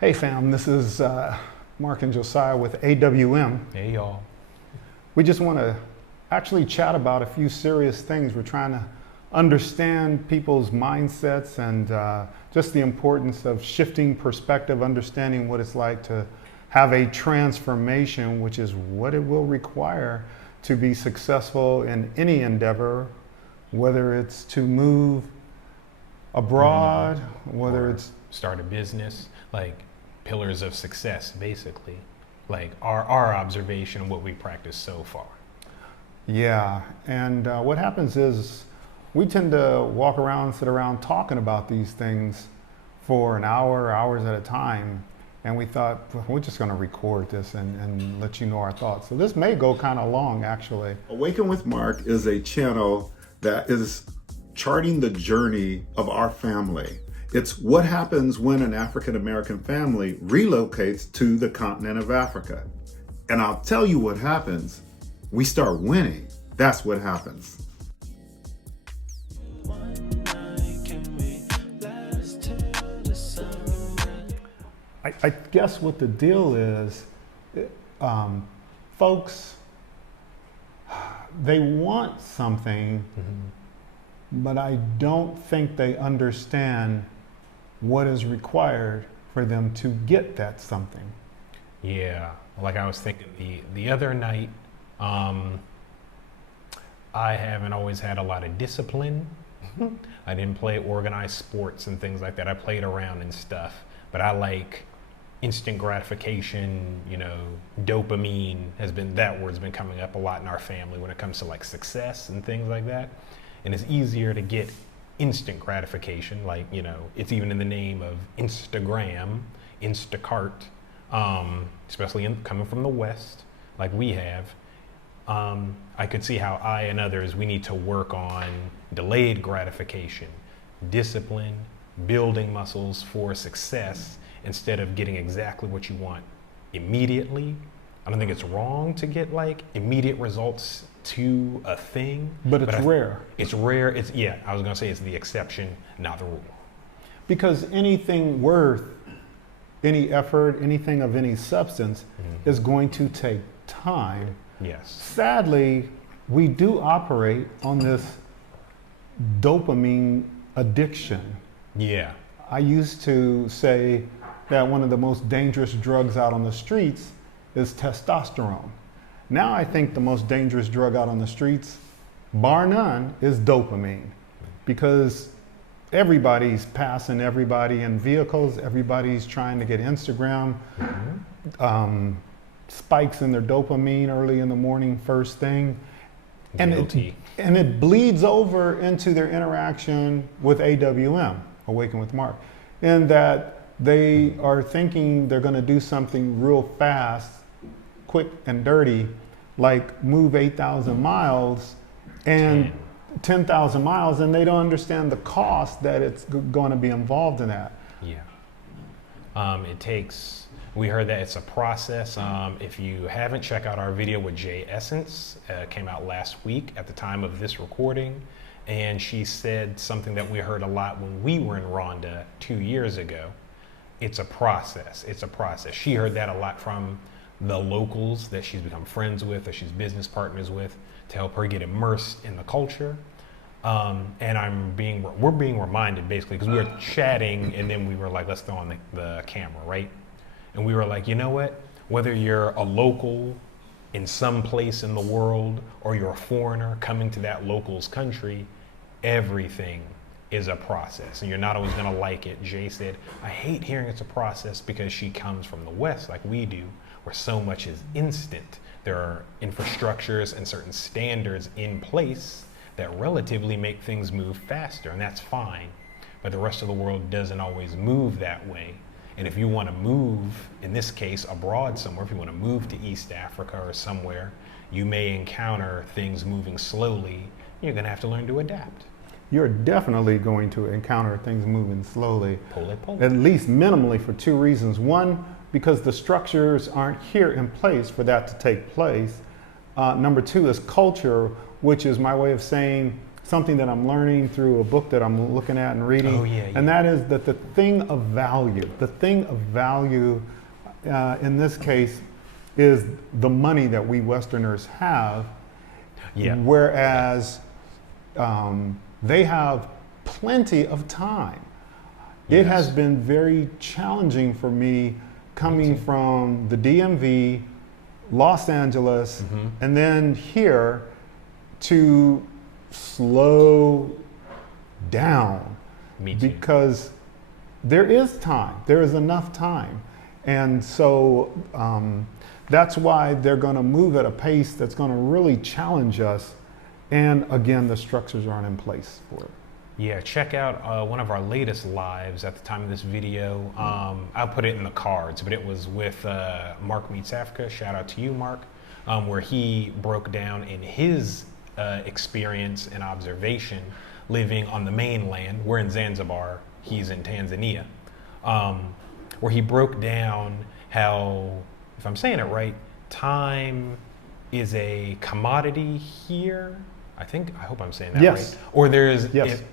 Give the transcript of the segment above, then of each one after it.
Hey fam, this is Mark and Josiah with AWM. Hey y'all. We just want to actually chat about a few serious things. We're trying to understand people's mindsets and just the importance of shifting perspective, understanding what it's like to have a transformation, which is what it will require to be successful in any endeavor, whether it's to move abroad, whether it's start a business, like pillars of success, basically, like our observation of what we practiced so far. Yeah, and what happens is we tend to walk around, sit around talking about these things for an hour, hours at a time, and we thought, we're just going to record this and let you know our thoughts. So this may go kind of long, actually. Awaken with Mark is a channel that is charting the journey of our family. It's what happens when an African American family relocates to the continent of Africa. And I'll tell you what happens. We start winning. That's what happens. I guess what the deal is, folks, they want something, but I don't think they understand what is required for them to get that something. Yeah, like I was thinking the other night, I haven't always had a lot of discipline. I didn't play organized sports and things like that. I played around and stuff, but I like instant gratification, dopamine that word's been coming up a lot in our family when it comes to like success and things like that. And it's easier to get instant gratification, like, it's even in the name of Instagram, Instacart, especially coming from the West, like we have. I could see how I and others, we need to work on delayed gratification, discipline, building muscles for success instead of getting exactly what you want immediately. I don't think it's wrong to get like immediate results to a thing, but it's rare. It's rare. I was gonna say it's the exception, not the rule. Because anything worth any effort, anything of any substance is going to take time. Yes. Sadly, we do operate on this dopamine addiction. Yeah. I used to say that one of the most dangerous drugs out on the streets is testosterone. Now I think the most dangerous drug out on the streets, bar none, is dopamine. Because everybody's passing everybody in vehicles, everybody's trying to get Instagram, spikes in their dopamine early in the morning, first thing. And it bleeds over into their interaction with AWM, Awaken with Mark, in that they are thinking they're going to do something real fast, quick and dirty, like move 8,000 miles and 10,000 miles, and they don't understand the cost that it's going to be involved in that. Yeah. We heard that it's a process. If you haven't, check out our video with Jay Essence. Came out last week at the time of this recording. And she said something that we heard a lot when we were in Rwanda 2 years ago. It's a process. It's a process. She heard that a lot from the locals that she's become friends with or she's business partners with to help her get immersed in the culture. And we're being reminded basically, because we were chatting and then we were like, let's throw on the camera, right? And we were like, you know what? Whether you're a local in some place in the world or you're a foreigner coming to that local's country, everything is a process and you're not always gonna like it. Jay said, I hate hearing it's a process because she comes from the West like we do, where so much is instant. There are infrastructures and certain standards in place that relatively make things move faster, and that's fine. But the rest of the world doesn't always move that way. And if you want to move, in this case, abroad somewhere, if you want to move to East Africa or somewhere, you may encounter things moving slowly. You're going to have to learn to adapt. You're definitely going to encounter things moving slowly, Pull it. at least minimally, for two reasons. One, because the structures aren't here in place for that to take place. Number two is culture, which is my way of saying something that I'm learning through a book that I'm looking at and reading. Oh, yeah, And that is that the thing of value in this case is the money that we Westerners have, whereas they have plenty of time. It has been very challenging for me coming from the DMV, Los Angeles, and then here to slow down. Me too. Because there is time, there is enough time. And so that's why they're going to move at a pace that's going to really challenge us. And again, the structures aren't in place for it. Yeah, check out one of our latest lives at the time of this video. I'll put it in the cards, but it was with Mark Meets Africa. Shout out to you, Mark, where he broke down in his experience and observation living on the mainland. We're in Zanzibar, he's in Tanzania, where he broke down how, if I'm saying it right, time is a commodity here. I hope I'm saying that right. Or there's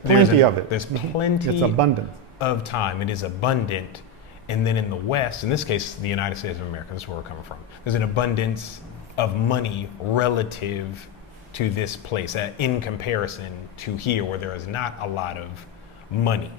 plenty of it. There's plenty it's abundant. Of time. It is abundant. And then in the West, in this case, the United States of America, this is where we're coming from. There's an abundance of money relative to this place in comparison to here where there is not a lot of money.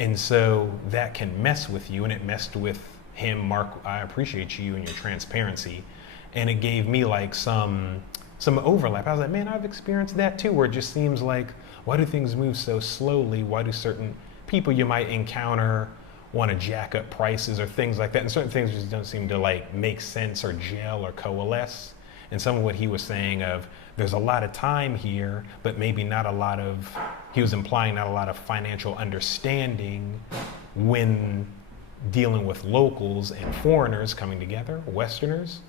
And so that can mess with you, and it messed with him. Mark, I appreciate you and your transparency. And it gave me like some overlap. I was like, man, I've experienced that too, where it just seems like, why do things move so slowly? Why do certain people you might encounter want to jack up prices or things like that? And certain things just don't seem to like make sense or gel or coalesce. And some of what he was saying of, there's a lot of time here, but maybe not a lot of, he was implying not a lot of financial understanding when dealing with locals and foreigners coming together, Westerners.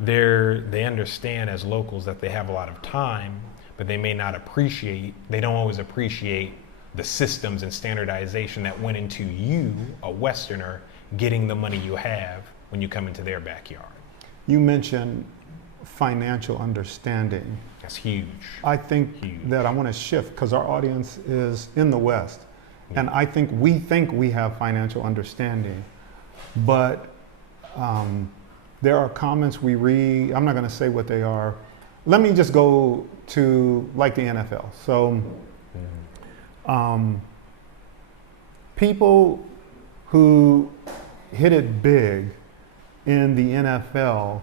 They understand as locals that they have a lot of time, but they don't always appreciate the systems and standardization that went into you, a Westerner, getting the money you have when you come into their backyard. You mentioned financial understanding. That's huge. I think that I want to shift because our audience is in the West. And I think we have financial understanding, but there are comments we read. I'm not going to say what they are. Let me just go to like the NFL. So people who hit it big in the NFL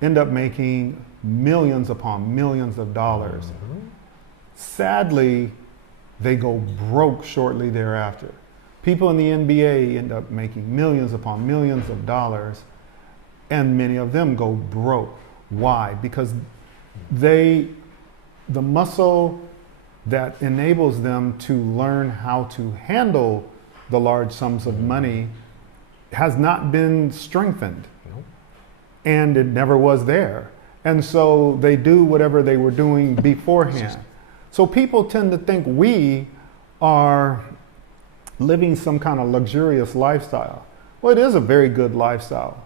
end up making millions upon millions of dollars. Sadly, they go broke shortly thereafter. People in the NBA end up making millions upon millions of dollars, and many of them go broke. Why? Because the muscle that enables them to learn how to handle the large sums of money has not been strengthened. And it never was there. And so they do whatever they were doing beforehand. So people tend to think we are living some kind of luxurious lifestyle. Well, it is a very good lifestyle.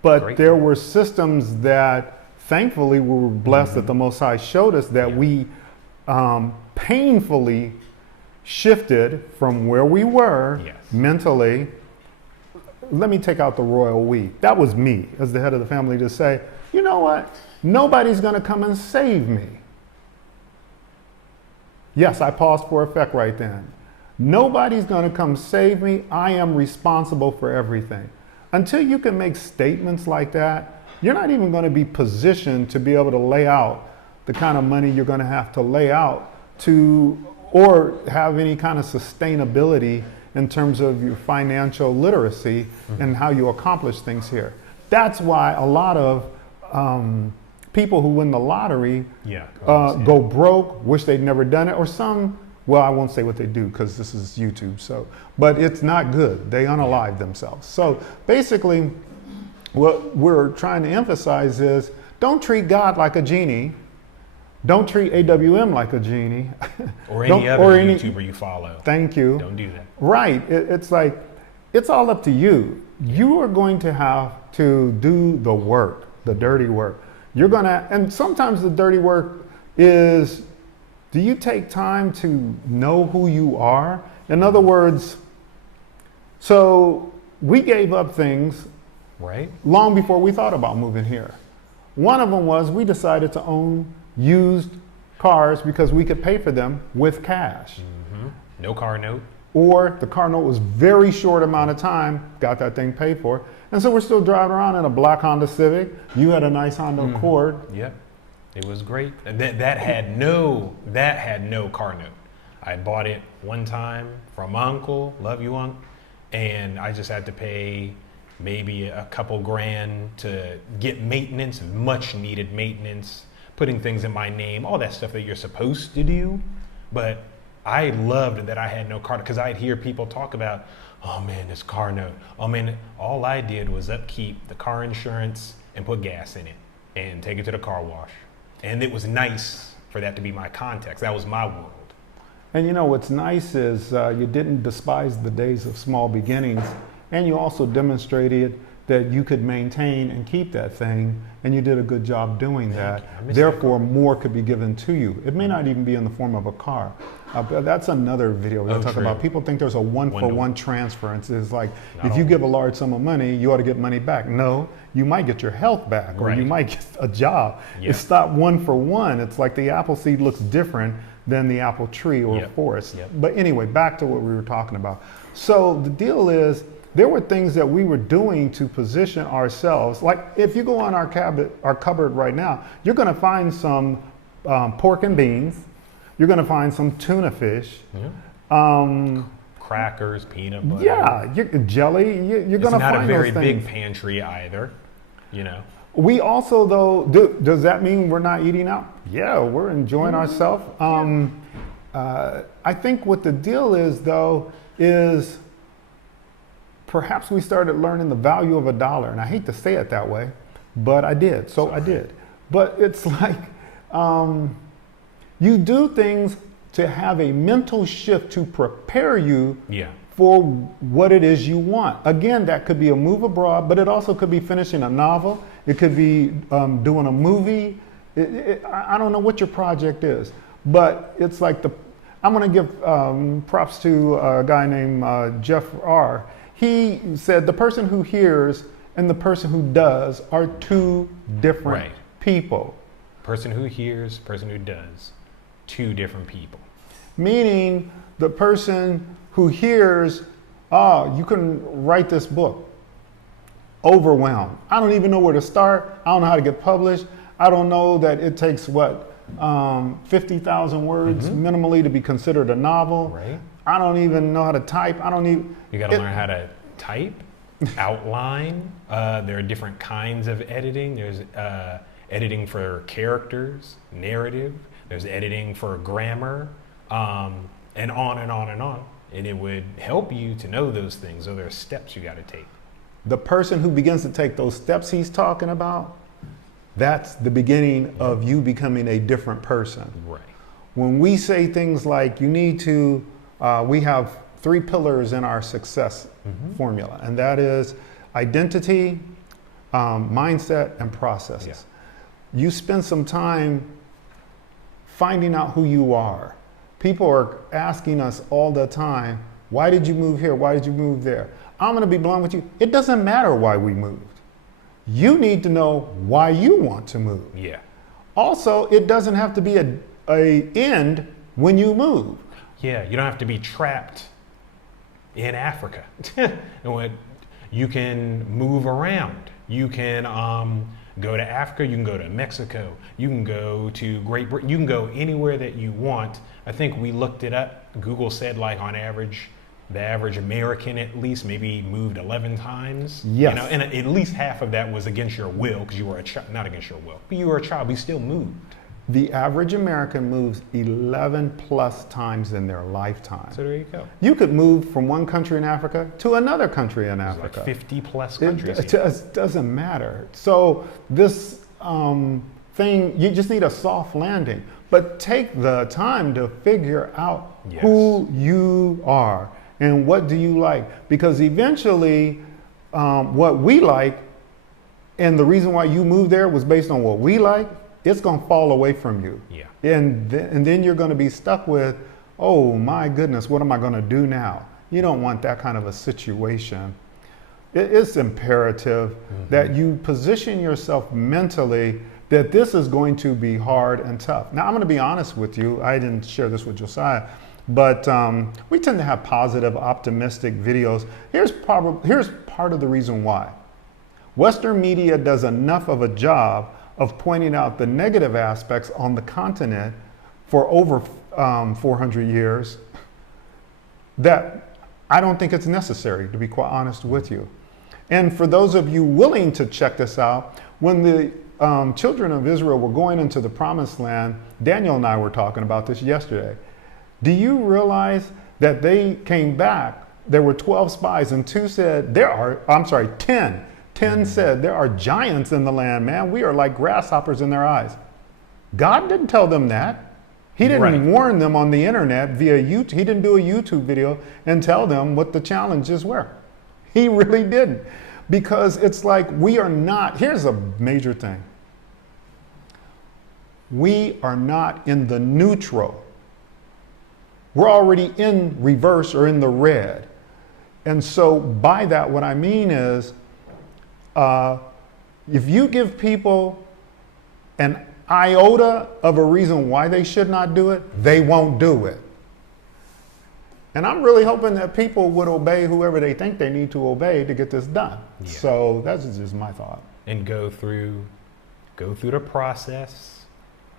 But there were systems that thankfully we were blessed that the Most High showed us that we painfully shifted from where we were mentally. Let me take out the royal we. That was me as the head of the family to say, you know what? Nobody's going to come and save me. Yes, I paused for effect right then. Nobody's going to come save me. I am responsible for everything. Until you can make statements like that, you're not even going to be positioned to be able to lay out the kind of money you're going to have to lay out to, or have any kind of sustainability in terms of your financial literacy and how you accomplish things here. That's why a lot of people who win the lottery go broke, wish they'd never done it, or some, well, I won't say what they do because this is YouTube, so, but it's not good. They unalive themselves. So basically, what we're trying to emphasize is don't treat God like a genie. Don't treat AWM like a genie. Or any other YouTuber you follow. Thank you. Don't do that. Right. It's like, it's all up to you. You are going to have to do the work, the dirty work. You're going to, and sometimes the dirty work is do you take time to know who you are? In other words, so we gave up things Right. long before we thought about moving here. One of them was we decided to own used cars because we could pay for them with cash. No car note. Or the car note was very short amount of time, got that thing paid for. And so we're still driving around in a black Honda Civic. You had a nice Honda Accord. Yep. It was great. And that had no car note. I bought it one time from my uncle, love you, Unc, and I just had to pay maybe a couple grand to get maintenance, much needed maintenance, putting things in my name, all that stuff that you're supposed to do. But I loved that I had no car note, because I'd hear people talk about, oh man, this car note. Oh man, all I did was upkeep the car insurance and put gas in it and take it to the car wash. And it was nice for that to be my context. That was my world. And you know what's nice is you didn't despise the days of small beginnings, and you also demonstrated that you could maintain and keep that thing, and you did a good job doing that. Therefore, more could be given to you. It may not even be in the form of a car. But that's another video we'll talk about. People think there's a one-for-one transference. It's like, if you give a large sum of money, you ought to get money back. No, you might get your health back, or you might get a job. Yeah. It's not one for one. It's like the apple seed looks different than the apple tree or forest. But anyway, back to what we were talking about. So the deal is, there were things that we were doing to position ourselves. Like if you go on our cupboard right now, you're going to find some pork and beans. You're going to find some tuna fish. Crackers, peanut butter. Yeah, jelly. You're going to find those things. It's not a very big pantry either, you know. We also, though, does that mean we're not eating out? Yeah, we're enjoying ourselves. I think what the deal is, though, is perhaps we started learning the value of $1. And I hate to say it that way, but I did. So I did. But it's like you do things to have a mental shift to prepare you for what it is you want. Again, that could be a move abroad, but it also could be finishing a novel. It could be doing a movie. I don't know what your project is, but it's like I'm going to give props to a guy named Jeff R. He said the person who hears and the person who does are two different people. Person who hears, person who does, two different people. Meaning the person who hears, oh, you can write this book. Overwhelmed. I don't even know where to start. I don't know how to get published. I don't know that it takes 50,000 words minimally to be considered a novel. Right. I don't even know how to type. You got to learn how to type, outline. There are different kinds of editing. There's editing for characters, narrative. There's editing for grammar, and on and on and on. And it would help you to know those things. So there are steps you got to take. The person who begins to take those steps he's talking about, that's the beginning of you becoming a different person. Right. When we say things like you need to, we have 3 pillars in our success formula, and that is identity, mindset, and processes. Yeah. You spend some time finding out who you are. People are asking us all the time, why did you move here? Why did you move there? I'm going to be blunt with you. It doesn't matter why we moved. You need to know why you want to move. Yeah. Also, it doesn't have to be a end when you move. Yeah, you don't have to be trapped in Africa. You can move around. You can go to Africa, you can go to Mexico, you can go to Great Britain, you can go anywhere that you want. I think we looked it up. Google said like on average, the average American at least maybe moved 11 times. Yes. You know, and at least half of that was against your will because you were a child, not against your will, but you were a child, but you still moved. The average American moves 11 plus times in their lifetime. So there you go. You could move from one country in Africa to another country in Africa. Like 50 plus countries. It just doesn't matter. So this thing, you just need a soft landing. But take the time to figure out who you are and what do you like. Because eventually what we like and the reason why you moved there was based on what we like. it's going to fall away from you. Yeah. And then you're going to be stuck with, oh my goodness, what am I going to do now? You don't want that kind of a situation. It's imperative that you position yourself mentally that this is going to be hard and tough. Now, I'm going to be honest with you. I didn't share this with Josiah, but we tend to have positive, optimistic videos. Here's part of the reason why. Western media does enough of a job of pointing out the negative aspects on the continent for over 400 years that I don't think it's necessary, to be quite honest with you. And for those of you willing to check this out, when the children of Israel were going into the promised land, Daniel and I were talking about this yesterday. Do you realize that they came back, there were 12 spies and 10 said there are giants in the land, man. We are like grasshoppers in their eyes. God didn't tell them that. He didn't warn them on the internet via YouTube. He didn't do a YouTube video and tell them what the challenges were. He really didn't. Because it's like we are not, here's a major thing. We are not in the neutral. We're already in reverse or in the red. And so by that, what I mean is, if you give people an iota of a reason why they should not do it, they won't do it. And I'm really hoping that people would obey whoever they think they need to obey to get this done. Yeah. So that's just my thought. And go through the process,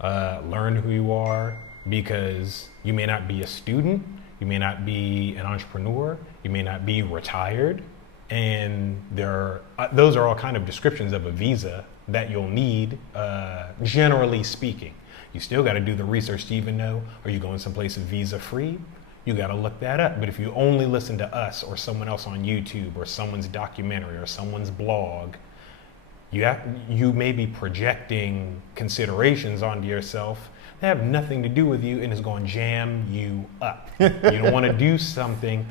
learn who you are, because you may not be a student, you may not be an entrepreneur, you may not be retired, and those are all kind of descriptions of a visa that you'll need, generally speaking. You still got to do the research to even know, are you going someplace visa free? You got to look that up. But if you only listen to us or someone else on YouTube or someone's documentary or someone's blog, you may be projecting considerations onto yourself that have nothing to do with you and is going to jam you up. You don't want to do something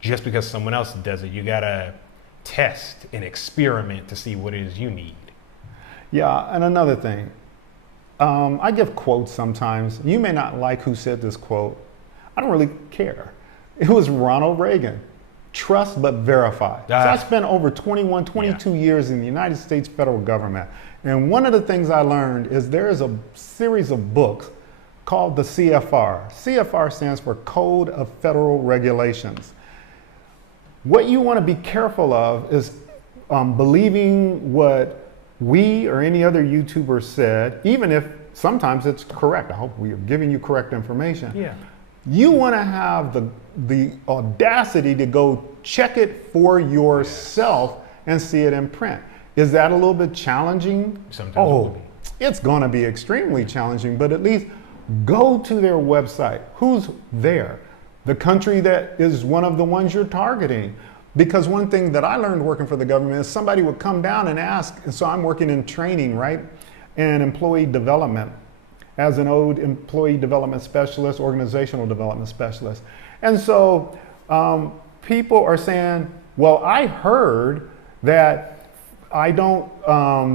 just because someone else does it. You got to test and experiment to see what it is you need. Yeah, and another thing, I give quotes sometimes. You may not like who said this quote. I don't really care. It was Ronald Reagan. Trust but verify. So I spent over 22 years in the United States federal government. And one of the things I learned is there is a series of books called the CFR. CFR stands for Code of Federal Regulations. What you want to be careful of is believing what we or any other YouTuber said, even if sometimes it's correct. I hope we are giving you correct information. Yeah. You want to have the audacity to go check it for yourself and see it in print. Is that a little bit challenging? Sometimes it will be. It's going to be extremely challenging, but at least go to their website. Who's there? The country that is one of the ones you're targeting. Because one thing that I learned working for the government is somebody would come down and ask, and so I'm working in training, right? And employee development. As an old employee development specialist, organizational development specialist. And so people are saying, well, I heard that I don't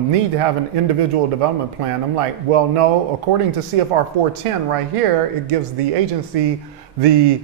need to have an individual development plan. I'm like, well, no, according to CFR 410 right here, it gives the agency the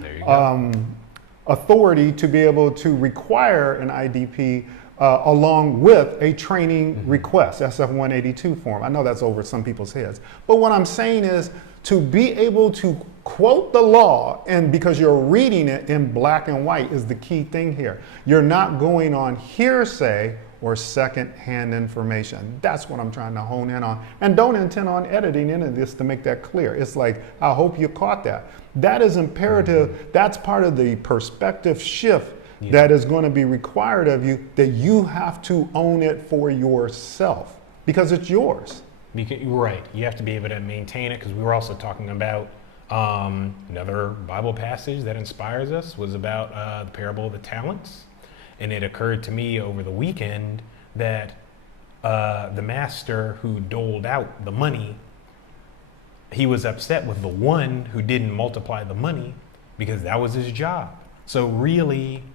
authority to be able to require an IDP along with a training request, SF-182 form. I know that's over some people's heads. But what I'm saying is to be able to quote the law, and because you're reading it in black and white is the key thing here. You're not going on hearsay or second-hand information. That's what I'm trying to hone in on. And don't intend on editing into this to make that clear. It's like, I hope you caught that. That is imperative. That's part of the perspective shift that is going to be required of you, that you have to own it for yourself because it's yours. Right. You have to be able to maintain it, because we were also talking about another Bible passage that inspires us was about the parable of the talents. And it occurred to me over the weekend that the master who doled out the money, he was upset with the one who didn't multiply the money because that was his job. So really,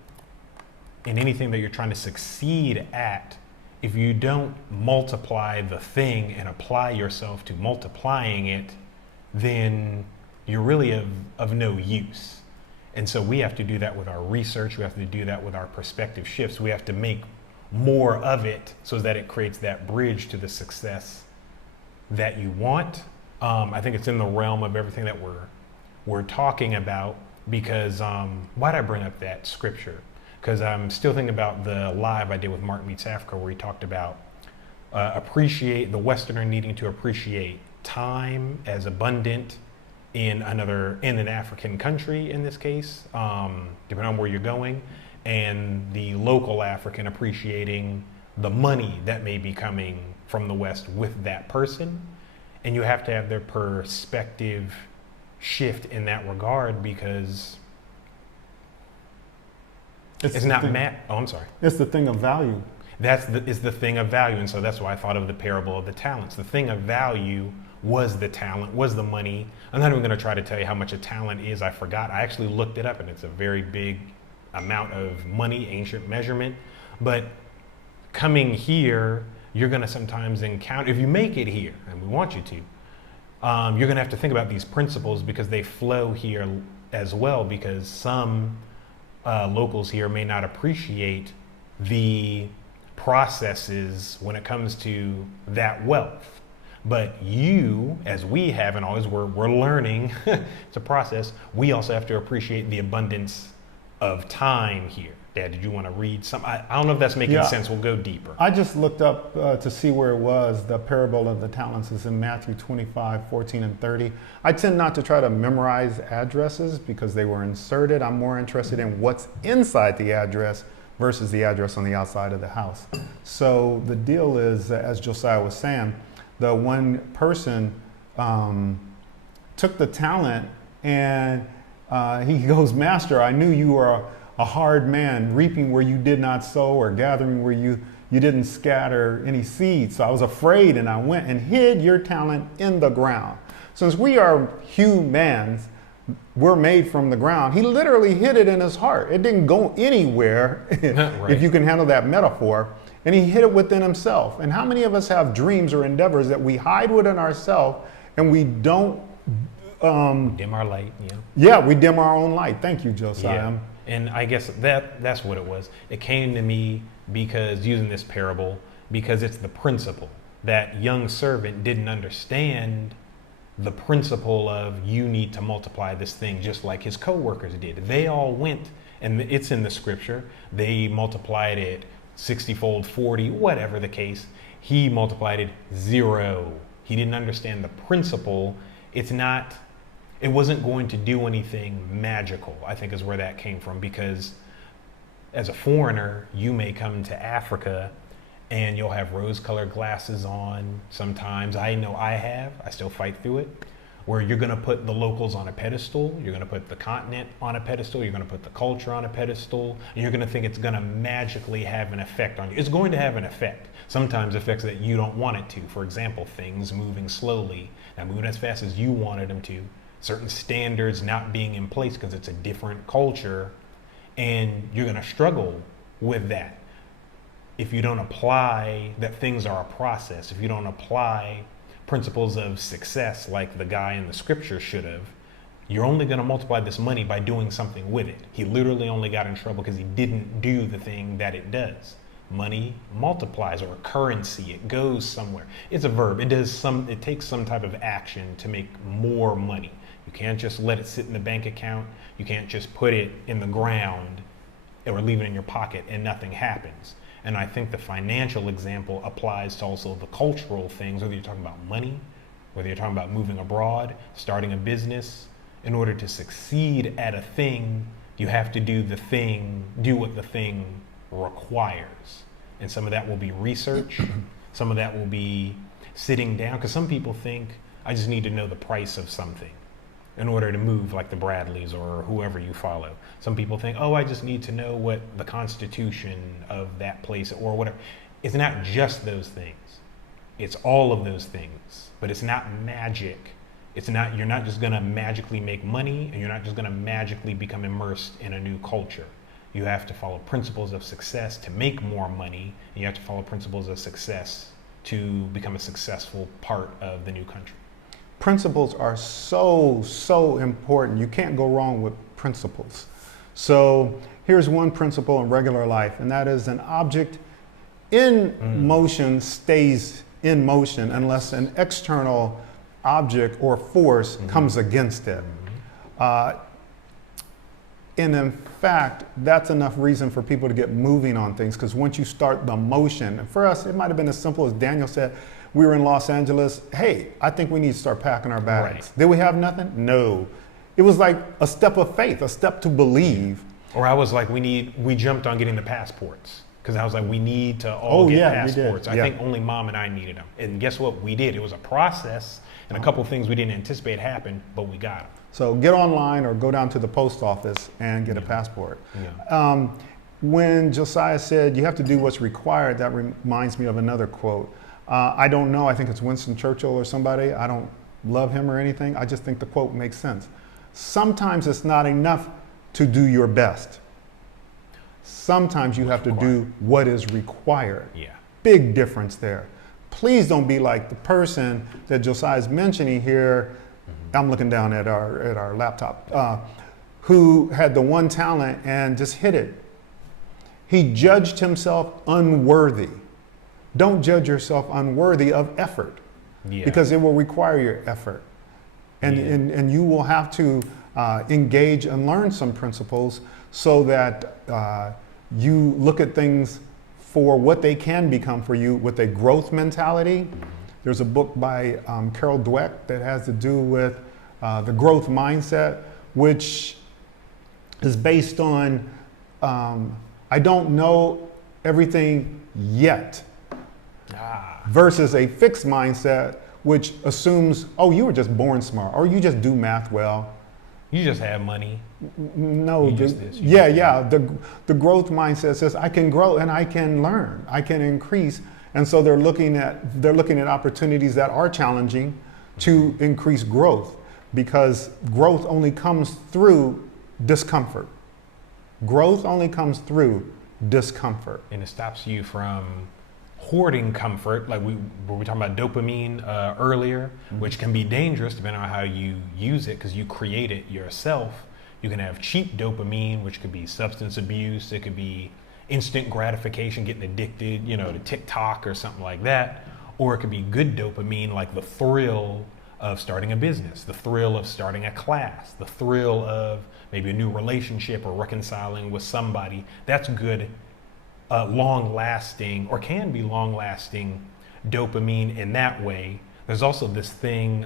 in anything that you're trying to succeed at, if you don't multiply the thing and apply yourself to multiplying it, then you're really of no use. And so we have to do that with our research. We have to do that with our perspective shifts. We have to make more of it so that it creates that bridge to the success that you want. I think it's in the realm of everything that we're talking about, because why'd I bring up that scripture? Because I'm still thinking about the live I did with Mark Meets Africa, where he talked about appreciate the Westerner needing to appreciate time as abundant in an African country in this case, depending on where you're going, and the local African appreciating the money that may be coming from the West with that person. And you have to have their perspective shift in that regard, because it's not oh, I'm sorry. It's the thing of value. Is the thing of value. And so that's why I thought of the parable of the talents. The thing of value was the talent, was the money. I'm not even going to try to tell you how much a talent is. I forgot. I actually looked it up, and it's a very big amount of money, ancient measurement. But coming here, you're going to sometimes encounter, if you make it here, and we want you to, you're going to have to think about these principles, because they flow here as well, because some locals here may not appreciate the processes when it comes to that wealth. But you, as we have, and always we're learning, it's a process, we also have to appreciate the abundance of time here. Dad, did you want to read some? I don't know if that's making sense. We'll go deeper. I just looked up to see where it was. The parable of the talents is in Matthew 25, 14, and 30. I tend not to try to memorize addresses because they were inserted. I'm more interested in what's inside the address versus the address on the outside of the house. So the deal is, as Josiah was saying, the one person took the talent, and he goes, "Master, I knew you were a hard man, reaping where you did not sow, or gathering where you didn't scatter any seeds. So I was afraid, and I went and hid your talent in the ground." Since we are humans, we're made from the ground. He literally hid it in his heart. It didn't go anywhere, Right. if you can handle that metaphor. And he hid it within himself. And how many of us have dreams or endeavors that we hide within ourselves, and we don't Dim our light, we dim our own light. Thank you, Josiah. Yeah. And I guess that's what it was. It came to me because, using this parable, because it's the principle. That young servant didn't understand the principle of you need to multiply this thing just like his co-workers did. They all went, and it's in the scripture, they multiplied it 60-fold, 40, whatever the case. He multiplied it 0. He didn't understand the principle. It wasn't going to do anything magical, I think, is where that came from. Because as a foreigner, you may come to Africa and you'll have rose-colored glasses on sometimes. I know I still fight through it, where you're going to put the locals on a pedestal, you're going to put the continent on a pedestal, you're going to put the culture on a pedestal, and you're going to think it's going to magically have an effect on you. It's going to have an effect. Sometimes effects that you don't want it to. For example, things moving slowly, not moving as fast as you wanted them to, certain standards not being in place because it's a different culture, and you're going to struggle with that. If you don't apply that things are a process, if you don't apply principles of success like the guy in the scripture should have, you're only going to multiply this money by doing something with it. He literally only got in trouble because he didn't do the thing that it does. Money multiplies, or currency, it goes somewhere. It's a verb. It takes some type of action to make more money. You can't just let it sit in the bank account. You can't just put it in the ground or leave it in your pocket and nothing happens. And I think the financial example applies to also the cultural things, whether you're talking about money, whether you're talking about moving abroad, starting a business. In order to succeed at a thing, you have to do what the thing requires. And some of that will be research. Some of that will be sitting down. Because some people think, I just need to know the price of something in order to move, like the Bradleys or whoever you follow. Some people think, I just need to know what the constitution of that place or whatever. It's not just those things. It's all of those things, but it's not magic. You're not just gonna magically make money, and you're not just gonna magically become immersed in a new culture. You have to follow principles of success to make more money. And you have to follow principles of success to become a successful part of the new country. Principles are so important. You can't go wrong with principles. So here's one principle in regular life, and that is an object in motion stays in motion unless an external object or force comes against it. And in fact, that's enough reason for people to get moving on things, because once you start the motion, and for us, it might have been as simple as Daniel said, we were in Los Angeles, hey, I think we need to start packing our bags. Did we have nothing? No. It was like a step of faith, a step to believe. Or I was like, we jumped on getting the passports. Because I was like, we need to all get passports. I think only mom and I needed them. And guess what? We did. It was a process, and a couple of things we didn't anticipate happened, but we got them. So get online or go down to the post office and get a passport. When Josiah said you have to do what's required, that reminds me of another quote. I don't know, I think it's Winston Churchill or somebody. I don't love him or anything. I just think the quote makes sense. Sometimes it's not enough to do your best. Sometimes you have to do what is required. Big difference there. Please don't be like the person that Josiah is mentioning here. I'm looking down at our laptop, who had the one talent and just hid it. He judged himself unworthy. Don't judge yourself unworthy of effort, because it will require your effort. And you will have to engage and learn some principles so that you look at things for what they can become for you with a growth mentality. There's a book by Carol Dweck that has to do with the growth mindset, which is based on I don't know everything yet, versus a fixed mindset, which assumes, oh, you were just born smart, or you just do math well. You just have money. No, the growth mindset says I can grow and I can learn, I can increase, and so they're looking at opportunities that are challenging to increase growth, because growth only comes through discomfort. Growth only comes through discomfort, and it stops you from hoarding comfort, like we were talking about dopamine earlier, which can be dangerous depending on how you use it, because you create it yourself. You can have cheap dopamine, which could be substance abuse. It could be instant gratification, getting addicted, to TikTok or something like that. Or it could be good dopamine, like the thrill of starting a business, the thrill of starting a class, the thrill of maybe a new relationship or reconciling with somebody. That's good, long-lasting, or can be long-lasting dopamine in that way. There's also this thing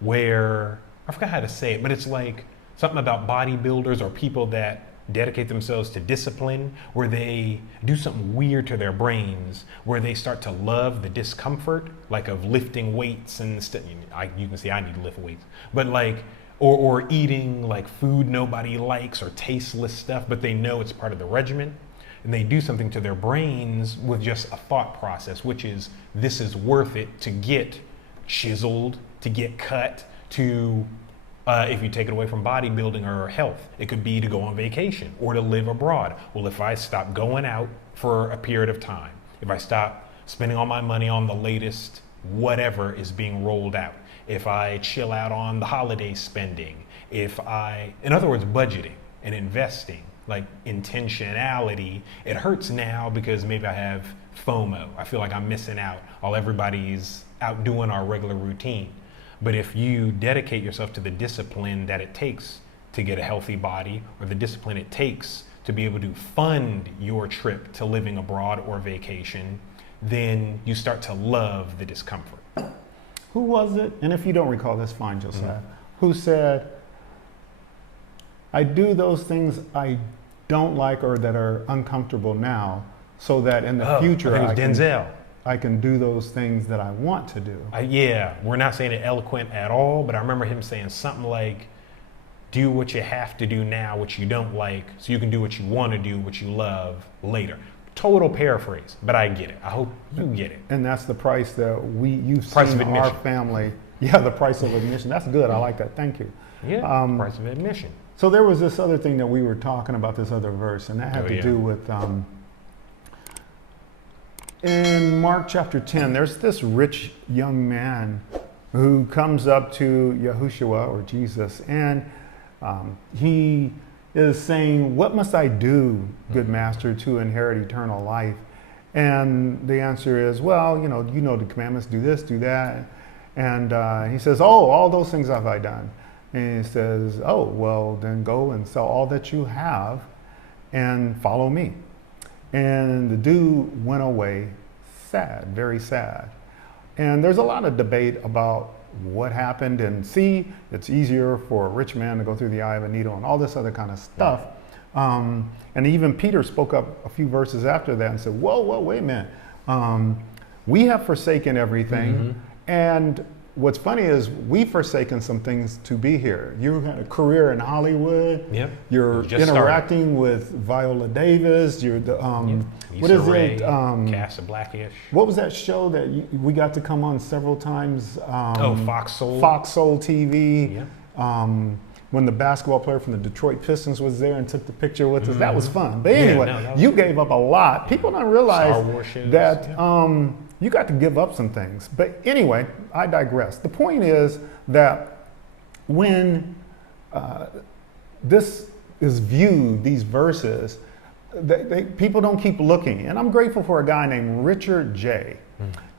where, I forgot how to say it, but it's like something about bodybuilders or people that dedicate themselves to discipline, where they do something weird to their brains, where they start to love the discomfort, like of lifting weights and stuff. You can see I need to lift weights, but like, or eating like food nobody likes or tasteless stuff, but they know it's part of the regimen. And they do something to their brains with just a thought process, which is, this is worth it to get chiseled, to get cut, to, if you take it away from bodybuilding or health, it could be to go on vacation or to live abroad. Well, if I stop going out for a period of time, if I stop spending all my money on the latest whatever is being rolled out, if I chill out on the holiday spending, in other words, budgeting and investing, like intentionality, it hurts now because maybe I have FOMO. I feel like I'm missing out while everybody's out doing our regular routine. But if you dedicate yourself to the discipline that it takes to get a healthy body, or the discipline it takes to be able to fund your trip to living abroad or vacation, then you start to love the discomfort. Who was it? And if you don't recall, that's fine, Josiah. Who said, I do those things I don't like or that are uncomfortable now, so that in the future I can do those things that I want to do. We're not saying it eloquent at all, but I remember him saying something like, do what you have to do now, what you don't like, so you can do what you want to do, what you love later. Total paraphrase, but I get it. I hope you get it. And that's the price that you've seen our family. Yeah, the price of admission. That's good. I like that. Thank you. Yeah, price of admission. So there was this other thing that we were talking about, this other verse, and that had to do with, in Mark chapter 10, there's this rich young man who comes up to Yahushua or Jesus, and he is saying, what must I do, good master, to inherit eternal life? And the answer is, well, you know the commandments, do this, do that. And he says, oh, all those things have I done. And he says, oh, well, then go and sell all that you have and follow me. And the dude went away sad, very sad. And there's a lot of debate about what happened. And see, it's easier for a rich man to go through the eye of a needle and all this other kind of stuff. And even Peter spoke up a few verses after that and said, whoa, wait a minute. We have forsaken everything. And what's funny is we've forsaken some things to be here. You had a career in Hollywood. Yep. You're interacting with Viola Davis. You're the what is it? Cast of Blackish. What was that show that we got to come on several times? Fox Soul. Fox Soul TV. Yep. When the basketball player from the Detroit Pistons was there and took the picture with us, that was fun. But anyway, you gave up a lot. People don't realize that you got to give up some things. But anyway, I digress. The point is that when this is viewed, these verses, people don't keep looking. And I'm grateful for a guy named Richard J.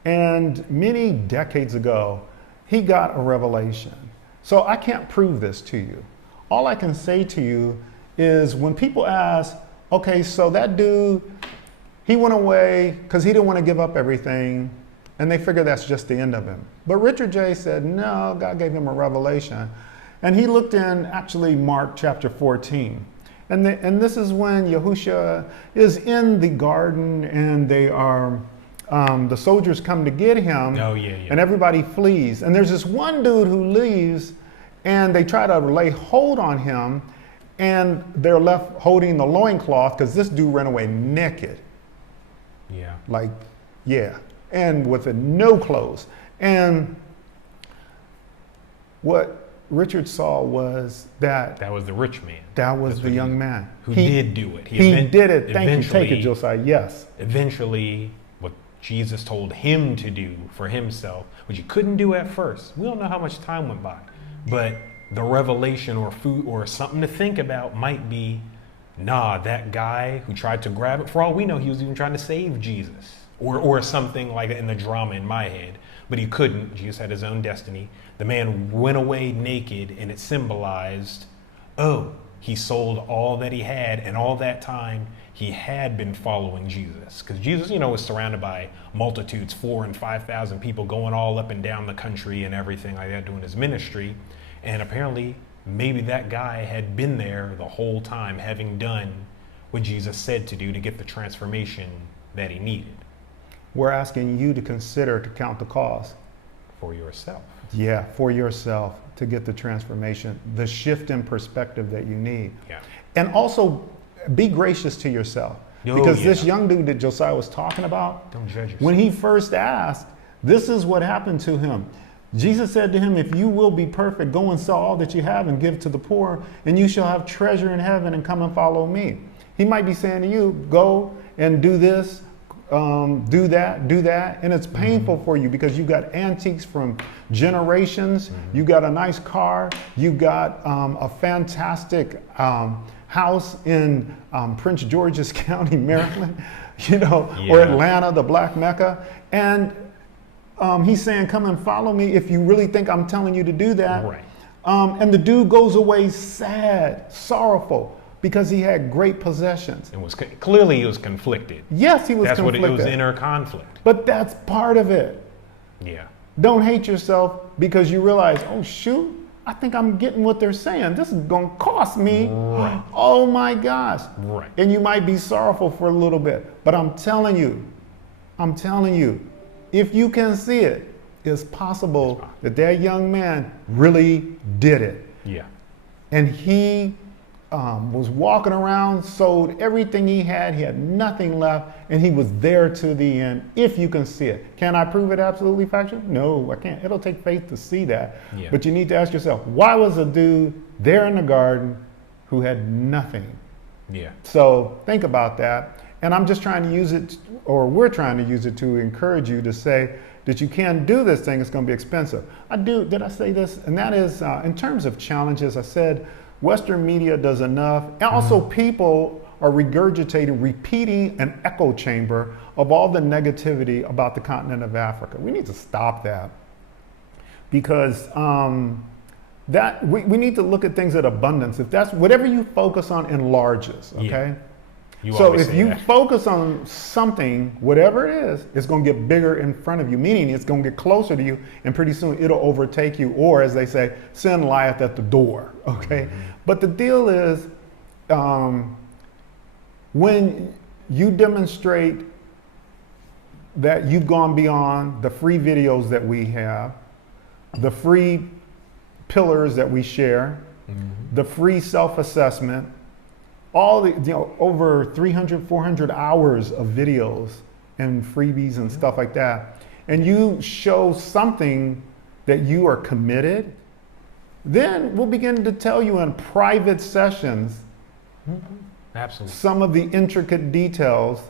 And many decades ago, he got a revelation. So I can't prove this to you. All I can say to you is when people ask, okay, so that dude, he went away because he didn't want to give up everything, and they figure that's just the end of him. But Richard J. said, no, God gave him a revelation. And he looked in actually Mark chapter 14. And this is when Yahushua is in the garden and they are, the soldiers come to get him. And everybody flees. And there's this one dude who leaves and they try to lay hold on him and they're left holding the loincloth because this dude ran away naked. And with no clothes. And what Richard saw was that was the rich man. That was the young man. Who did do it. He did it. Thank you. Take it, Josiah. Yes. Eventually, what Jesus told him to do for himself, which he couldn't do at first. We don't know how much time went by. But the revelation or food or something to think about might be, that guy who tried to grab it, for all we know, he was even trying to save Jesus. Or something like that in the drama in my head. But he couldn't. Jesus had his own destiny. The man went away naked, and it symbolized, he sold all that he had, and all that time he had been following Jesus. Because Jesus, was surrounded by multitudes, 4,000 and 5,000 people going all up and down the country and everything like that, doing his ministry. And apparently, maybe that guy had been there the whole time, having done what Jesus said to do to get the transformation that he needed. We're asking you to consider to count the cost. For yourself. Yeah, for yourself to get the transformation, the shift in perspective that you need. Yeah. And also be gracious to yourself. Because this young dude that Josiah was talking about, don't judge yourself. When he first asked, this is what happened to him. Jesus said to him, if you will be perfect, go and sell all that you have and give to the poor, and you shall have treasure in heaven, and come and follow me. He might be saying to you, go and do this, do that, and it's painful for you because you got antiques from generations, you got a nice car, you got a fantastic house in Prince George's County, Maryland, or Atlanta, the Black Mecca, and he's saying, come and follow me if you really think I'm telling you to do that. Right. And the dude goes away sad, sorrowful, because he had great possessions. And clearly he was conflicted. Yes, he was conflicted. It was inner conflict. But that's part of it. Yeah. Don't hate yourself because you realize, oh shoot, I think I'm getting what they're saying. This is gonna cost me. Right. Oh my gosh. Right. And you might be sorrowful for a little bit, but I'm telling you, if you can see it, it's possible that that young man really did it. Yeah. And he was walking around, sold everything he had nothing left, and he was there to the end, if you can see it. Can I prove it absolutely factual? No, I can't. It'll take faith to see that. Yeah. But you need to ask yourself, why was a dude there in the garden who had nothing. Yeah. So think about that. And I'm just trying to use it, or we're trying to use it to encourage you to say that you can do this thing. It's going to be expensive. Did I say this? And that is, in terms of challenges, I said Western media does enough. And also people are regurgitating, repeating an echo chamber of all the negativity about the continent of Africa. We need to stop that, because that we need to look at things at abundance. If that's whatever you focus on enlarges, okay? Yeah. So if you focus on something, whatever it is, it's going to get bigger in front of you, meaning it's going to get closer to you, and pretty soon it'll overtake you, or as they say, sin lieth at the door, okay? Mm-hmm. But the deal is, when you demonstrate that you've gone beyond the free videos that we have, the free pillars that we share, the free self-assessment, all the, over 300, 400 hours of videos and freebies and stuff like that, and you show something that you are committed, then we'll begin to tell you in private sessions absolutely some of the intricate details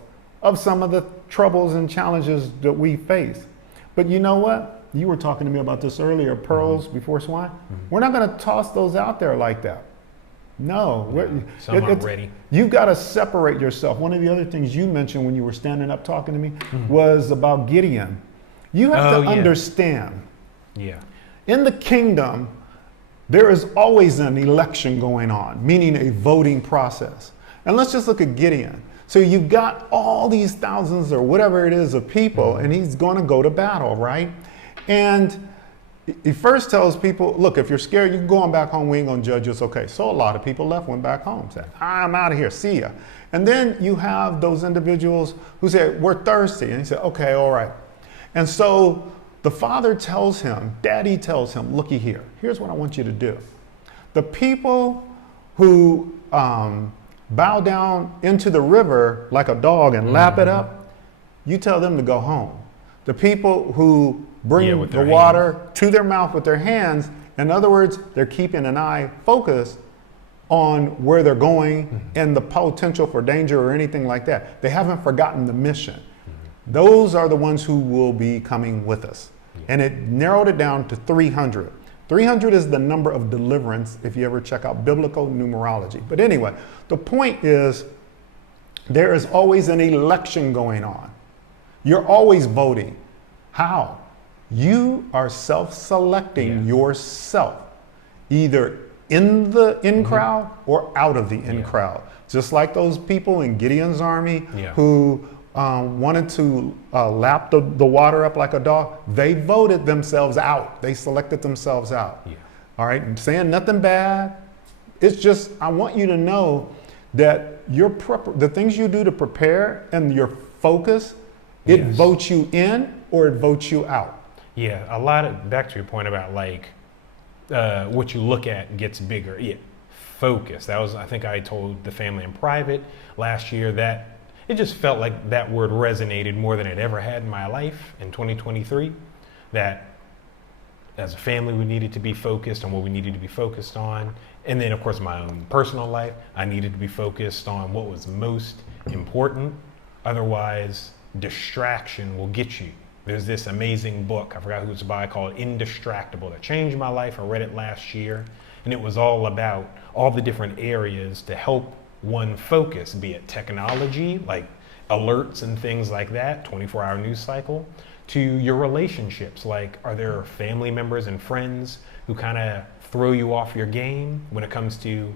of some of the troubles and challenges that we face. But you know what? You were talking to me about this earlier, pearls before swine. We're not going to toss those out there like that. No. Some aren't ready. You've got to separate yourself. One of the other things you mentioned when you were standing up talking to me was about Gideon. You have to understand, in the kingdom, there is always an election going on, meaning a voting process. And let's just look at Gideon. So you've got all these thousands or whatever it is of people, and he's going to go to battle, right? And he first tells people, look, if you're scared, you can go on back home. We ain't going to judge you. It's okay. So a lot of people left, went back home, said, I'm out of here. See ya. And then you have those individuals who said, we're thirsty. And he said, okay, all right. And so the father tells him, daddy tells him, looky here. Here's what I want you to do. The people who bow down into the river like a dog and lap it up, you tell them to go home. The people who bring the water to their mouth with their hands, in other words, they're keeping an eye focused on where they're going and the potential for danger or anything like that. They haven't forgotten the mission. Those are the ones who will be coming with us. And it narrowed it down to 300. 300 is the number of deliverance if you ever check out biblical numerology. But anyway, the point is there is always an election going on. You're always voting. How? You are self-selecting yourself, either in the in crowd or out of the in crowd. Just like those people in Gideon's army who wanted to lap the water up like a dog. They voted themselves out. They selected themselves out. All right, I'm saying nothing bad. It's just, I want you to know that the things you do to prepare and your focus, it votes you in or it votes you out. Yeah, a lot of, back to your point about like what you look at gets bigger. Focus. That was, I think I told the family in private last year that it just felt like that word resonated more than it ever had in my life in 2023. That as a family, we needed to be focused on what we needed to be focused on. And then, of course, my own personal life, I needed to be focused on what was most important. Otherwise, distraction will get you. There's this amazing book, I forgot who it's by, called Indistractable, that changed my life. I read it last year, and it was all about all the different areas to help one focus, be it technology, like alerts and things like that, 24-hour news cycle, to your relationships. Like, are there family members and friends who kind of throw you off your game when it comes to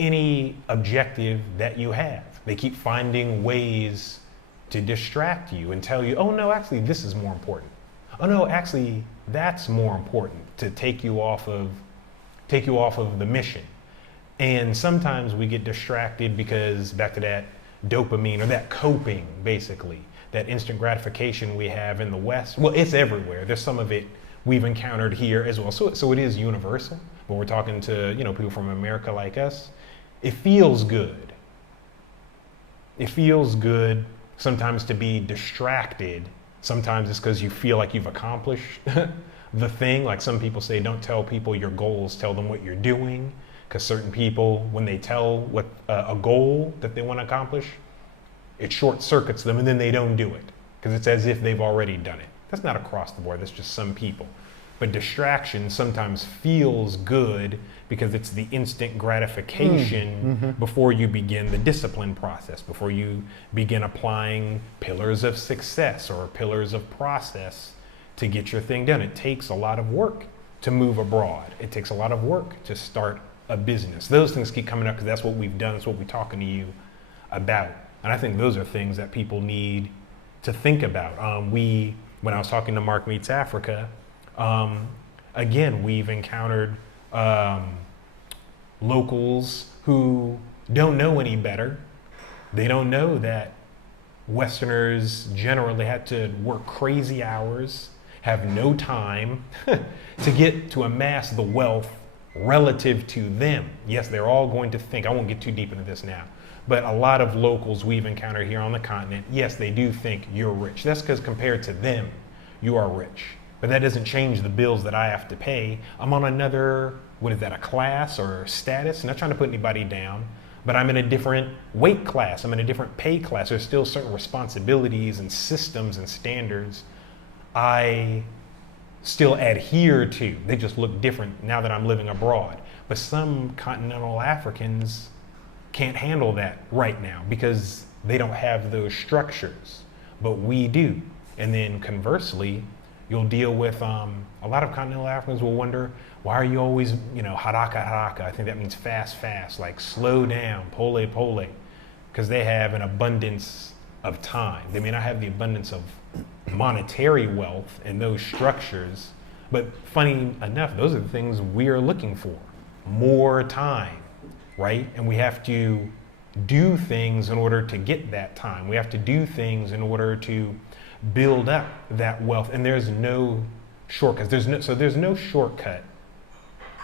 any objective that you have? They keep finding ways to distract you and tell you, oh no, actually this is more important. Oh no, actually that's more important, to take you off of the mission. And sometimes we get distracted because, back to that dopamine or that coping, basically, that instant gratification we have in the West. Well, it's everywhere. There's some of it we've encountered here as well. So it is universal. When we're talking to people from America like us, it feels good. It feels good sometimes to be distracted. Sometimes it's because you feel like you've accomplished the thing. Like some people say, don't tell people your goals, tell them what you're doing. because certain people, when they tell what a goal that they want to accomplish, it short circuits them and then they don't do it because it's as if they've already done it. That's not across the board, that's just some people. But distraction sometimes feels good because it's the instant gratification before you begin the discipline process, before you begin applying pillars of success or pillars of process to get your thing done. It takes a lot of work to move abroad. It takes a lot of work to start a business. Those things keep coming up because that's what we've done, that's what we're talking to you about. And I think those are things that people need to think about. When I was talking to Mark Meets Africa, again, we've encountered locals who don't know any better. They don't know that Westerners generally had to work crazy hours, have no time to amass the wealth relative to them. Yes, they're all going to think, I won't get too deep into this now, but a lot of locals we've encountered here on the continent, yes, they do think you're rich. That's because compared to them, you are rich. But that doesn't change the bills that I have to pay. I'm on another, a class or status? Not trying to put anybody down, but I'm in a different weight class. I'm in a different pay class. There's still certain responsibilities and systems and standards I still adhere to. They just look different now that I'm living abroad. But some continental Africans can't handle that right now because they don't have those structures, but we do. And then conversely, you'll deal with a lot of continental Africans will wonder, why are you always, haraka, haraka? I think that means fast, fast, like slow down, pole, pole, because they have an abundance of time. They may not have the abundance of monetary wealth and those structures, but funny enough, those are the things we are looking for. More time, right? And we have to do things in order to get that time. We have to do things in order to build up that wealth. And there's no shortcuts. There's no shortcut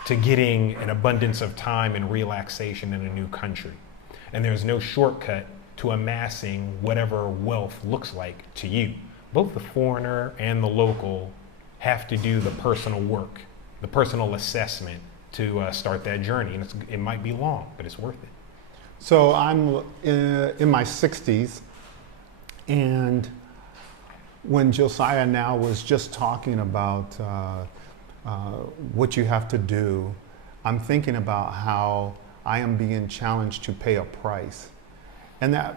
to getting an abundance of time and relaxation in a new country. And there's no shortcut to amassing whatever wealth looks like to you. Both the foreigner and the local have to do the personal work, the personal assessment to start that journey. And it might be long, but it's worth it. So I'm in my 60s, and when Josiah now was just talking about what you have to do, I'm thinking about how I am being challenged to pay a price. And that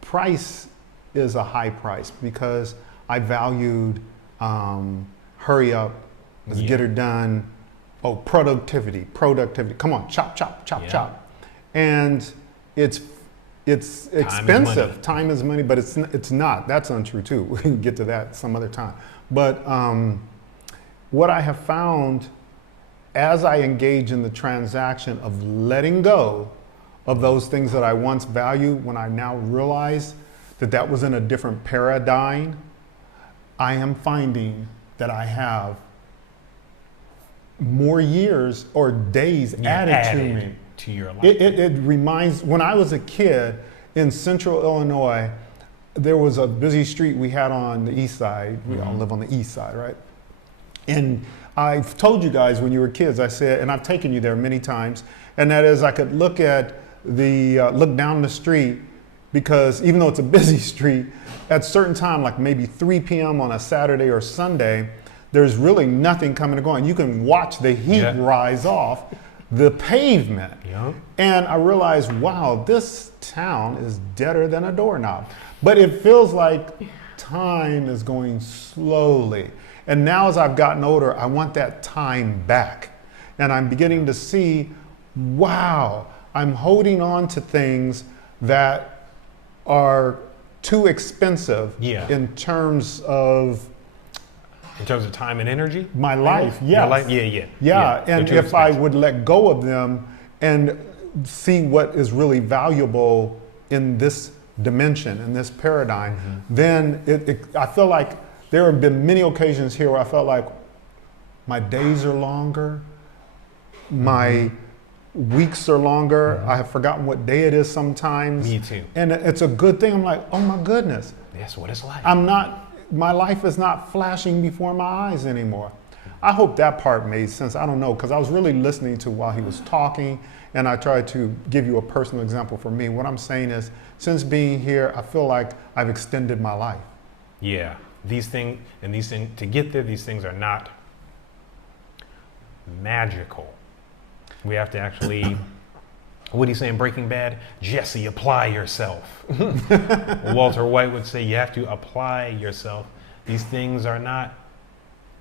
price is a high price because I valued hurry up, let's get her done. Oh, productivity. Come on, chop. And it's expensive. Time is money, but it's not. That's untrue too. We can get to that some other time. But what I have found as I engage in the transaction of letting go of those things that I once valued, when I now realize that was in a different paradigm, I am finding that I have more years or days added to me. To your life. It reminds, when I was a kid in central Illinois, there was a busy street we had on the east side. We all live on the east side, right? And I've told you guys when you were kids, I said, and I've taken you there many times, and that is I could look down the street, because even though it's a busy street, at a certain time, like maybe 3 p.m. on a Saturday or Sunday, there's really nothing coming and going. You can watch the heat rise off the pavement. And I realized, wow, this town is deader than a doorknob. But it feels like time is going slowly. And now as I've gotten older, I want that time back. And I'm beginning to see, wow, I'm holding on to things that are too expensive in terms of time and energy? My life, yes. Your life? Yeah. And if I would let go of them and see what is really valuable in this dimension, in this paradigm, then I feel like there have been many occasions here where I felt like my days are longer, my weeks are longer. I have forgotten what day it is sometimes. Me too. And it's a good thing. I'm like, oh my goodness. That's what it's like. My life is not flashing before my eyes anymore. I hope that part made sense. I don't know, because I was really listening to while he was talking, and I tried to give you a personal example for me. What I'm saying is, since being here, I feel like I've extended my life. Yeah, these things, to get there, these things are not magical. We have to actually, what he's saying, Breaking Bad, Jesse, apply yourself. Walter White would say, you have to apply yourself. These things are not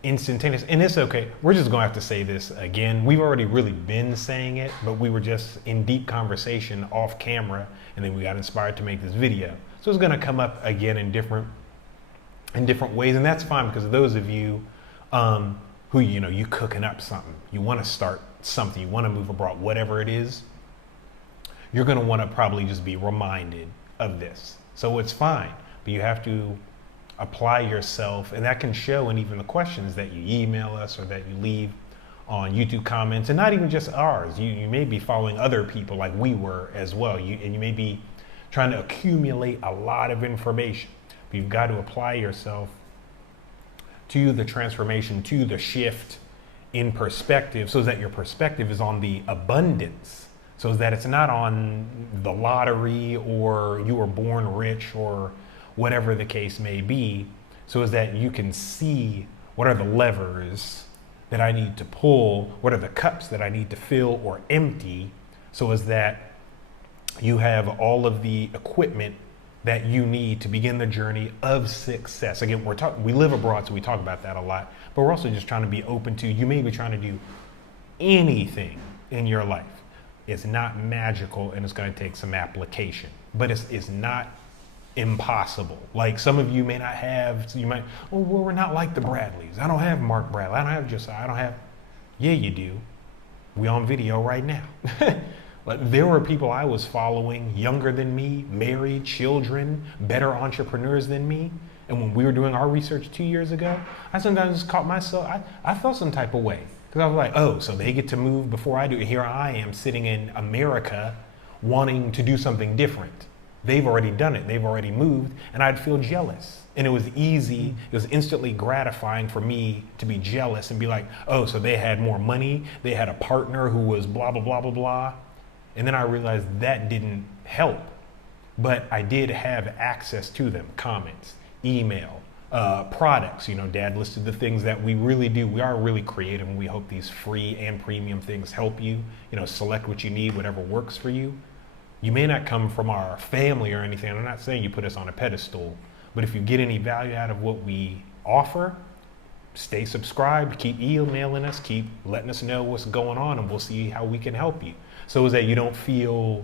instantaneous, and it's okay. We're just gonna have to say this again. We've already really been saying it, but we were just in deep conversation off camera, and then we got inspired to make this video. So it's gonna come up again in different ways, and that's fine, because those of you who, you cooking up something, you want to start something, you want to move abroad, whatever it is, you're gonna want to probably just be reminded of this. So it's fine, but you have to apply yourself, and that can show in even the questions that you email us or that you leave on YouTube comments, and not even just ours. You may be following other people like we were as well, and you may be trying to accumulate a lot of information, but you've got to apply yourself to the transformation, to the shift in perspective, so that your perspective is on the abundance, so that it's not on the lottery or you were born rich or whatever the case may be, so as that you can see what are the levers that I need to pull, what are the cups that I need to fill or empty, so as that you have all of the equipment that you need to begin the journey of success. Again, we live abroad, so we talk about that a lot, but we're also just trying to be open to, you may be trying to do anything in your life. It's not magical, and it's gonna take some application, but it's not impossible. Like some of you may not have, so you might, oh, well, we're not like the Bradleys. I don't have Mark Bradley. I don't have Josiah. I don't have, yeah, you do. We on video right now. But there were people I was following younger than me, married, children, better entrepreneurs than me. And when we were doing our research 2 years ago, I sometimes just caught myself, I felt some type of way. Because I was like, oh, so they get to move before I do. Here I am sitting in America wanting to do something different. They've already done it. They've already moved, and I'd feel jealous. And it was easy. It was instantly gratifying for me to be jealous and be like, oh, so they had more money. They had a partner who was blah, blah, blah, blah, blah. And then I realized that didn't help. But I did have access to them, comments, email, products. Dad listed the things that we really do. We are really creative, and we hope these free and premium things help you. Select what you need, whatever works for you. You may not come from our family or anything. I'm not saying you put us on a pedestal, but if you get any value out of what we offer, stay subscribed, keep emailing us, keep letting us know what's going on, and we'll see how we can help you. So is that you don't feel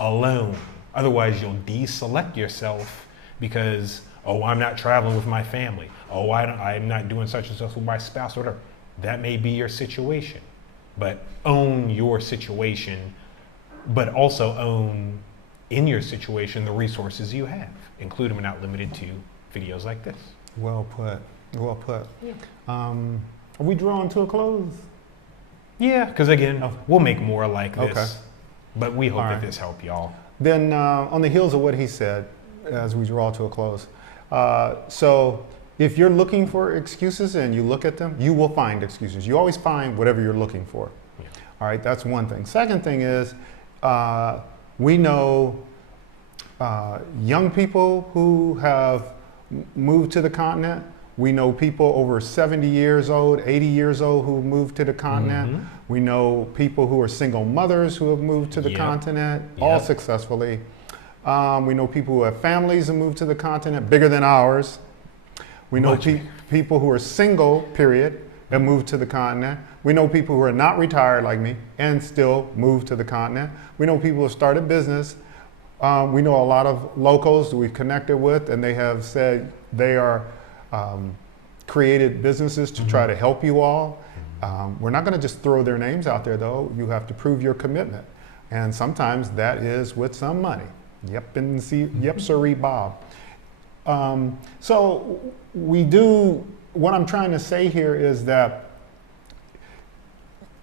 alone. Otherwise, you'll deselect yourself because, oh, I'm not traveling with my family. Oh, I'm not doing such and such with my spouse or whatever. That may be your situation, but own your situation, but also own in your situation the resources you have, including but not limited to videos like this. Well put. Well put. Yeah. Are we drawing to a close? Yeah, because again, we'll make more like this, okay. But we hope All that right. this helped y'all. Then on the heels of what he said, as we draw to a close, so if you're looking for excuses and you look at them, you will find excuses. You always find whatever you're looking for. Yeah. All right, that's one thing. Second thing is, we know young people who have moved to the continent. We know people over 70 years old, 80 years old who have moved to the continent. Mm-hmm. We know people who are single mothers who have moved to the Yep. continent, all successfully. We know people who have families who moved to the continent, bigger than ours. We know people who are single, period, and moved to the continent. We know people who are not retired like me and still moved to the continent. We know people who started business. We know a lot of locals that we've connected with, and they have said they are created businesses to try to help you all. We're not going to just throw their names out there, though. You have to prove your commitment. And sometimes that is with some money. Yep, sirree, Bob. So we do, what I'm trying to say here is that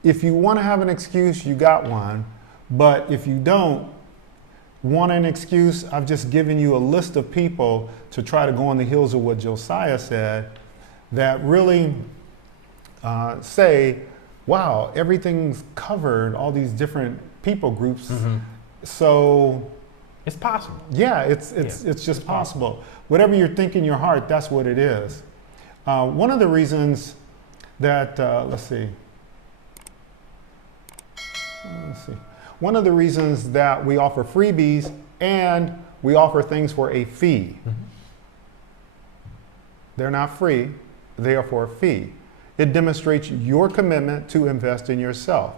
if you want to have an excuse, you got one. But if you don't want an excuse, I've just given you a list of people to try to go on the heels of what Josiah said that really say, wow, everything's covered, all these different people groups. So It's possible. yeah, it's just possible. Whatever you're thinking in your heart, that's what it is. One of the reasons that, let's see. One of the reasons that we offer freebies and we offer things for a fee. They're not free, they are for a fee. It demonstrates your commitment to invest in yourself.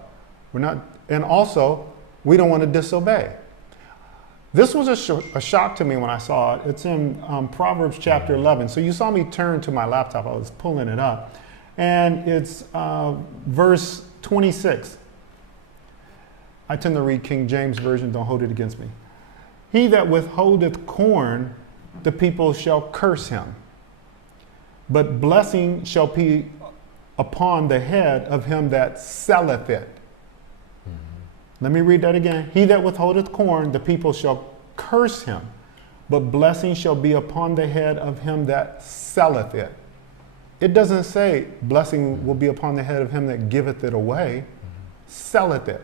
And also, we don't want to disobey. This was a shock to me when I saw it. It's in Proverbs chapter 11. So you saw me turn to my laptop. I was pulling it up. And it's verse 26. I tend to read King James Version. Don't hold it against me. He that withholdeth corn, the people shall curse him. But blessing shall be upon the head of him that selleth it. Let me read that again. He that withholdeth corn, the people shall curse him, but blessing shall be upon the head of him that selleth it. It doesn't say blessing will be upon the head of him that giveth it away, selleth it.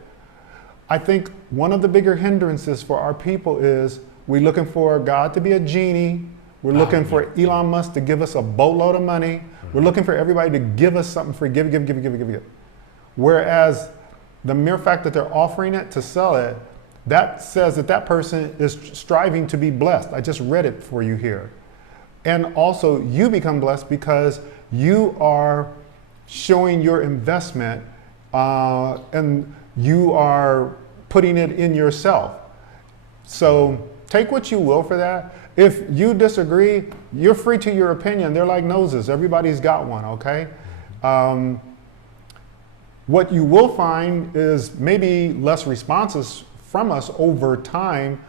I think one of the bigger hindrances for our people is we're looking for God to be a genie. We're looking for Elon Musk to give us a boatload of money. We're looking for everybody to give us something free, give. Whereas the mere fact that they're offering it to sell it, that says that that person is striving to be blessed. I just read it for you here. And also you become blessed because you are showing your investment and you are putting it in yourself. So take what you will for that. If you disagree, you're free to your opinion. They're like noses. Everybody's got one, okay? What you will find is maybe less responses from us over time.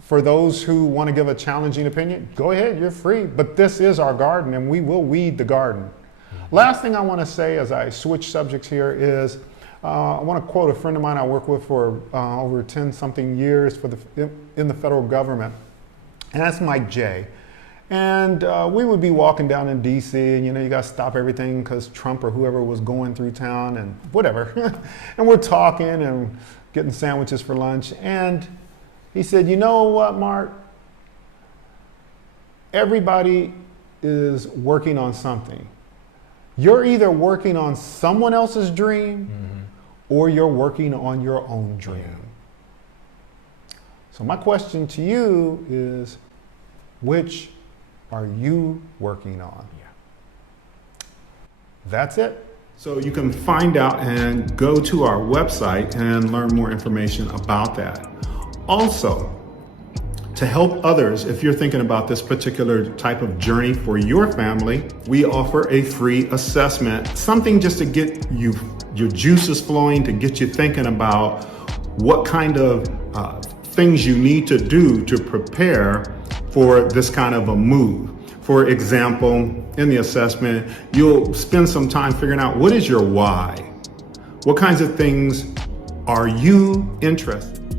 For those who want to give a challenging opinion, go ahead, you're free. But this is our garden and we will weed the garden. Last thing I want to say as I switch subjects here is I want to quote a friend of mine I work with for over 10 something years in the federal government. And that's Mike J. And we would be walking down in DC and you got to stop everything because Trump or whoever was going through town and whatever. And we're talking and getting sandwiches for lunch. And he said, you know what, Mark? Everybody is working on something. You're either working on someone else's dream or you're working on your own dream. So my question to you is, which are you working on? That's it. So you can find out and go to our website and learn more information about that. Also, to help others, if you're thinking about this particular type of journey for your family, we offer a free assessment, something just to get your juices flowing, to get you thinking about what kind of things you need to do to prepare for this kind of a move. For example, in the assessment, you'll spend some time figuring out what is your why? What kinds of things are you interested in?